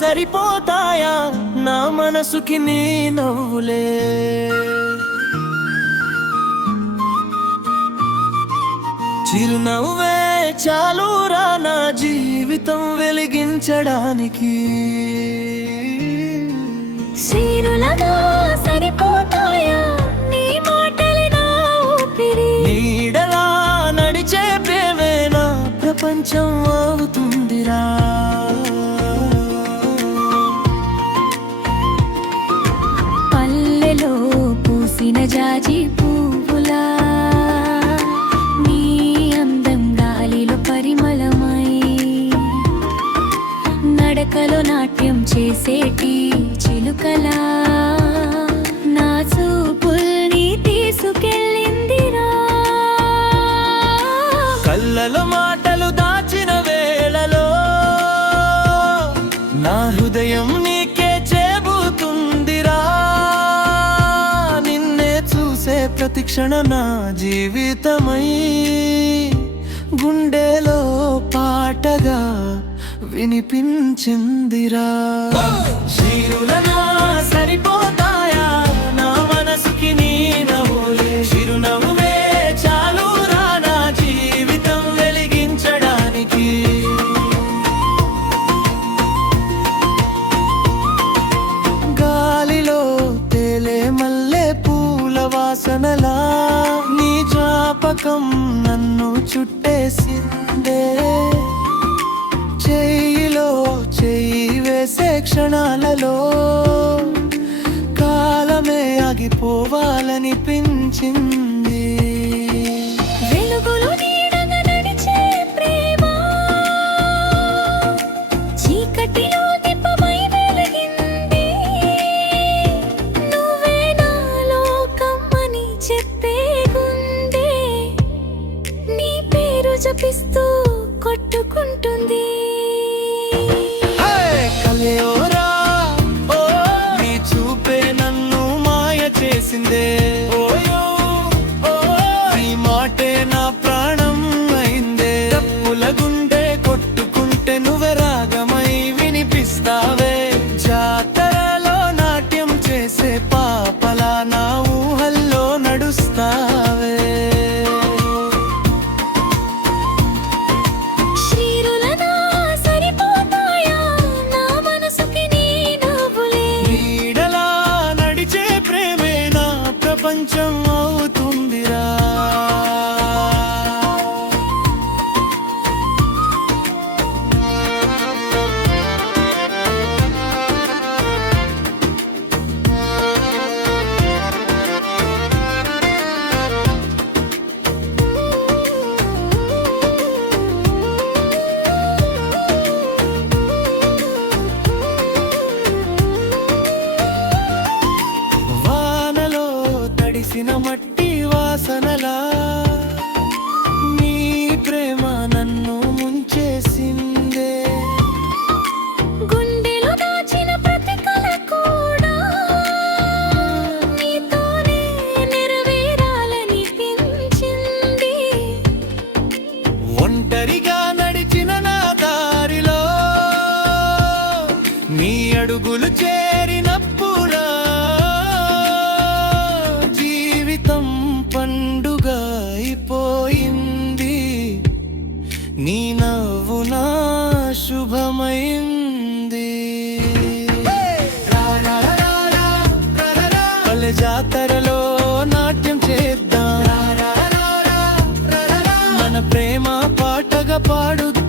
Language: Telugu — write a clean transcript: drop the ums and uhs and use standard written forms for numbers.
సరిపోతాయా నా మనసుకి నీ నవ్వులే. చిరునవ్వే చాలురా నా జీవితం వెలిగించడానికి. శ్రీరులగా సరిపోతాయా నీ మాటలే నా ఊపిరి. నీడలా నడిచే ప్రేమే నా ప్రపంచం అవుతుందిరా. పల్లెలో పూసిన జాజి పువ్వులా నీ అందం గాలిలో పరిమళమై, నడకలో నాట్యం చేసేటి చిలుకలా నా చూపుల్ని తీసుకెళ్ళిందిరా. కళ్ళలో మాటలు దాచిన వేళలో నా హృదయం నీకే చెబుతుందిరా. నిన్నే చూసే ప్రతి క్షణం నా జీవితమై గుండెలో పాటగా వినిపించిందిరా. చిరునవ్వులా సరిపోతాయా నా మనసుకి నీ నవ్వులే. చిరునవ్వే చాలురా నా జీవితం వెలిగించడానికి. గాలిలో తేలే మల్లె పూల వాసనలా నీ జ్ఞాపకం నన్ను చుట్టేసిందే. చెయ్యిలో చెయ్యి వేసే క్షణాలలో కాలమే ఆగిపోవాలనిపించింది. వెలుగులు నీడగా నడిచే ప్రేమ చీకటిలో దీపమై వెలిగింది. నువ్వే నా లోకం అని చెప్పే గుండె నీ పేరు జపిస్తూ కొట్టుకుంటుంది. కలయోరా ఓ నీ చూపే నన్ను మాయ చేసిందే. ఓయో ఓ నీ మాటే నా ప్రాణం అయిందే. తప్పుల గుండె కొట్టుకుంటే నువ్వే రాగమై వినిపిస్తావే. జాతరలో నాట్యం చేసే పాపలా నా ఊహల్లో నడుస్తావే. ప్రపంచం అవుతుందిరా. తడిసిన మట్టి వాసనలా నీ ప్రేమ నన్ను ముంచేసిందే. గుండెలో దాచిన ప్రతి కల కూడా నీతోనే నెరవేరాలనిపించింది. ఒంటరిగా నడిచిన నా దారిలో నీ అడుగులు చేరినప్పుడా పండుగ అయిపోయింది. నీ నవ్వు నా శుభమైంది. పల్లె జాతరలో నాట్యం చేద్దాం, మన ప్రేమ పాటగా పాడుదాం.